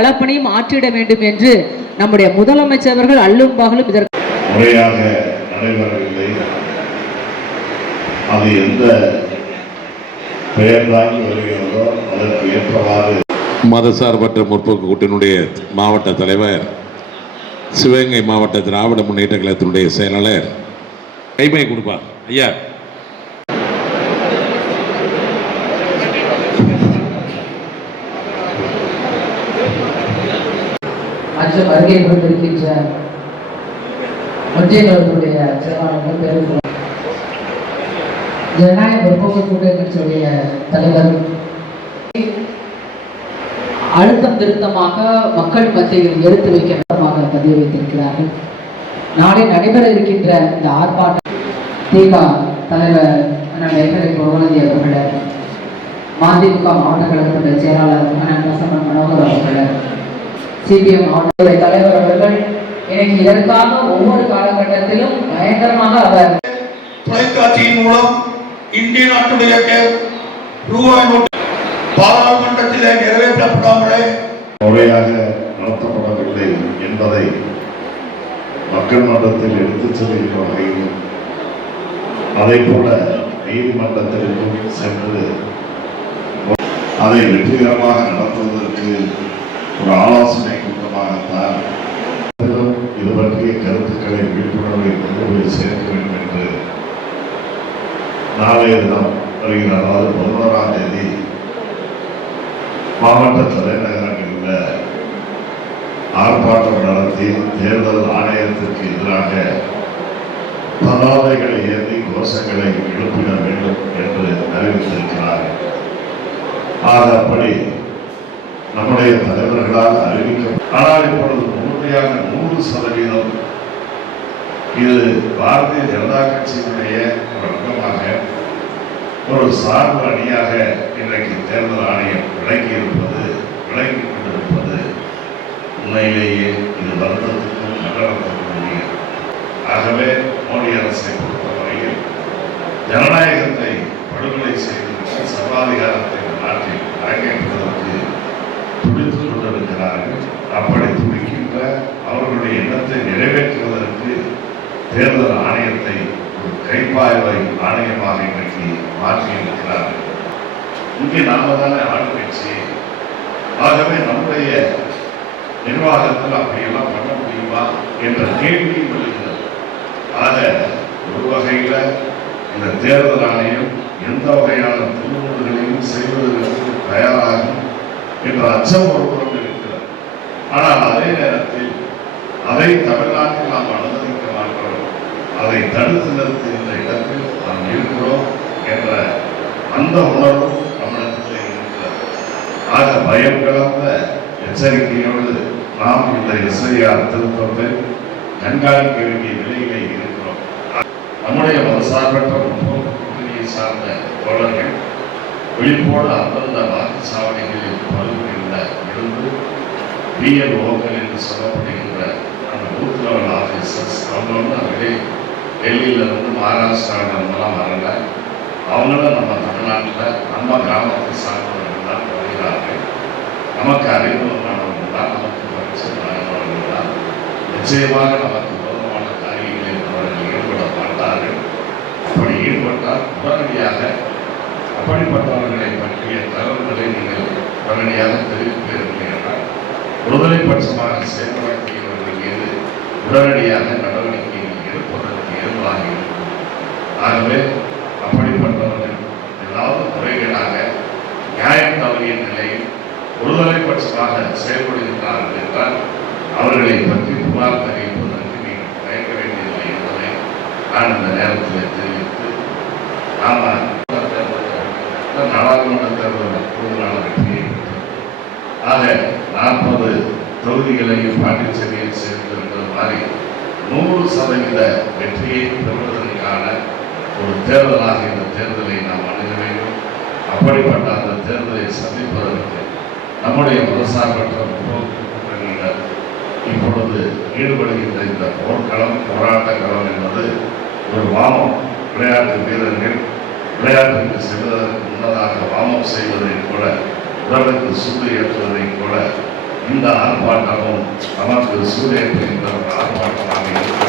களப்பணியும் ஆற்றிட வேண்டும் என்று நம்முடைய முதலமைச்சர் அவர்கள் அல்லும் பகலும் இதற்கு முறையாக நடைபெறவில்லை. அது எந்த பெயர் தாங்கி வருகிறதோ அதற்கு ஏற்றவாறு மதசார்பற்ற முற்போக்கு கூட்டணியுடைய மாவட்ட தலைவர், சிவகங்கை மாவட்ட திராவிட முன்னேற்ற கழகத்தினுடைய செயலாளர் கைமை கொடுப்பார். ஐயா மற்றும் வருகை கொண்டிருக்கின்ற ஒன்றிய கழகத்துடைய செயலாளர்கள், பேருந்து ஜனநாயக முற்போக்கு கூட்டணி கட்சியுடைய தலைவர் அழுத்தம் திருத்தமாக மக்கள் மத்தியில் எடுத்து வைக்க பதிவு வைத்திருக்கிறார்கள். நாளை நடைபெற இருக்கின்ற இந்த ஆர்ப்பாட்டம் திக தலைவர் அண்ணன் கோவலந்தி அவர்கள், மதிமுக மாவட்ட கழகத்துடைய செயலாளர் அண்ணன் பிரசன்ன மனோகர் அவர்கள், சிபிஎம் மாவட்ட தலைவர் அவர்கள் எனக்கு இதற்காக ஒவ்வொரு காலகட்டத்திலும் பயங்கரமாக அவர் தொலைக்காட்சியின் மூலம் இந்திய நாட்டுடைய ரூபாய் நோட்டு பாராளுமன்றத்திலே நிறைவேற்றப்படாமலே முறையாக நடத்தப்படவில்லை என்பதை மக்கள் மன்றத்தில் எடுத்துச் செல்கின்ற வகையில் அதை போல நீதிமன்றத்திற்கும் சென்று அதை வெற்றிகரமாக நடத்துவதற்கு ஒரு ஆலோசனை கூட்டமாகத்தான் இது பற்றிய கருத்துக்களை விழிப்புணர்வை கொண்டு போய் சேர்க்க வேண்டும் என்று நாளைய தினம் வருகிற, அதாவது 11ஆம் தேதி மாவட்ட தலைநகரங்களில் ஆர்ப்பாட்டம் நடத்தி தேர்தல் ஆணையத்திற்கு எதிராக பதாதைகளை ஏந்தி கோஷங்களை எழுப்பிட வேண்டும் என்று அறிவித்திருக்கிறார்கள். ஆக அப்படி நம்முடைய தலைவர்களால் அறிவிக்க, ஆனால் இப்பொழுது முழுமையாக 100% இது பாரதிய ஜனதா கட்சியினுடைய வர்க்கமாக ஒரு சார்பு அணியாக இன்றைக்கு தேர்தல் ஆணையம் விளங்கி கொண்டிருப்பது உண்மையிலேயே இது வருத்தத்துக்கும் நகரத்துக்கும் முடியும். ஆகவே மோடி அரசை பொறுத்தவரையில் ஜனநாயகத்தை படுகொலை செய்வதற்கு, சர்வாதிகாரத்தை நாட்டில் அரங்கேற்றுவதற்கு துடித்துக் கொண்டிருக்கிறார்கள். அப்படி துடிக்கின்ற அவர்களுடைய எண்ணத்தை நிறைவேற்றுவதற்கு தேர்தல் ஆணையத்தை ஒரு கைப்பாய்வை ஆணையமாக இன்றைக்கு மாற்றியிருக்கிறார்கள். இங்கே நாம தானே ஆளுங்கட்சி. ஆகவே நம்முடைய நிர்வாகத்தில் அப்படியெல்லாம் பண்ண முடியுமா என்ற கேள்வி வருகிறது. ஆக ஒரு வகையில் இந்த தேர்தல் ஆணையம் எந்த வகையான திருமணங்களையும் செய்வதற்கு தயாராகும் என்ற அச்சம் ஒருபுறம் இருக்கிறது. ஆனால் அதே நேரத்தில் அதை தமிழ்நாட்டில் நாம் அனுமதிக்க மாட்டோம், அதை தடுத்து நிறுத்துகின்ற இடத்தில் நாம் இருக்கிறோம் என்ற அந்த உணர்வும் தமிழகத்தில் இருக்கிறது. ஆக பயம் கலந்த எச்சரிக்கையோடு நாம் இந்த எஸ்ஐஆர் திருத்தத்தை கண்காணிக்க வேண்டிய நிலையிலே இருக்கிறோம். நம்முடைய மதசார்பற்ற முற்போக்கு கூட்டணியை சார்ந்த தோழர்கள் விழிப்போடு அந்தந்த வாக்குச்சாவடிகளில் பகுதிகளில் இருந்து பிஎல்ஓக்கள் என்று சொல்லப்படுகின்ற அந்த பூத் லெவல் ஆஃபீஸர்ஸ் அவங்க அவங்களே டெல்லியிலிருந்து மகாராஷ்டிராவிலிருந்தெல்லாம் வரல. அவங்களும் நம்ம தமிழ்நாட்டில் நம்ம கிராமத்தை சார்ந்தவர்கள் தான் வருகிறார்கள். நமக்கு அறிமுகமானவர்கள் தான், நமக்கு பரிச்சயமானவர்கள் தான். நிச்சயமாக நமக்கு விரோதமான காரியங்களில் அவர்கள் ஈடுபட மாட்டார்கள். அப்படி ஈடுபட்டால் உடனடியாக அப்படிப்பட்டவர்களை பற்றிய தகவல்களை நீங்கள் உடனடியாக தெரிவிப்பீர்கள். விடுதலை பட்சமாக செயல்படுத்தியவர்கள் மீது உடனடியாக நடவடிக்கைகள் எடுப்பதற்கு ஏதுவாக இருக்கும். ஆகவே அப்படிப்பட்டவர்கள் ஏதாவது முறைகேடாக நியாயம் தவறிய நிலையில் விடுதலை பட்சமாக செயல்படுகின்றார்கள் என்றால் அவர்களை பற்றி புகார் தெரிவிப்பதற்கு நீங்கள் தயக்க வேண்டியதில்லை என்பதை நான் இந்த நேரத்தில் தெரிவித்து, நாம நாடாளுமன்ற தேர்தல் கூடுதலான வெற்றியை ஆக 40 தொகுதிகளையும் பாண்டிச்சேரியில் சேர்ந்திருக்கிற மாதிரி 100% வெற்றியை பெறுவதற்கான ஒரு தேர்தலாக இந்த தேர்தலை நாம் அணுக வேண்டும். அப்படிப்பட்ட அந்த தேர்தலை சந்திப்பதற்கு நம்முடைய மதசார்பற்ற முற்போக்கு கூட்டணியினர் இப்பொழுது ஈடுபடுகின்ற இந்த போராட்ட களம் என்பது ஒரு வாமம். விளையாட்டு வீரர்கள் விளையாட்டுக்கு செல்வதற்கு முன்னதாக வாமம் செய்வதை போல, உடலுக்கு சூடு ஏற்றுவதை போல இந்த ஆர்ப்பாட்டமும் நமக்கு சூழல் என்ற ஒரு ஆர்ப்பாட்டமாக இருக்கும்.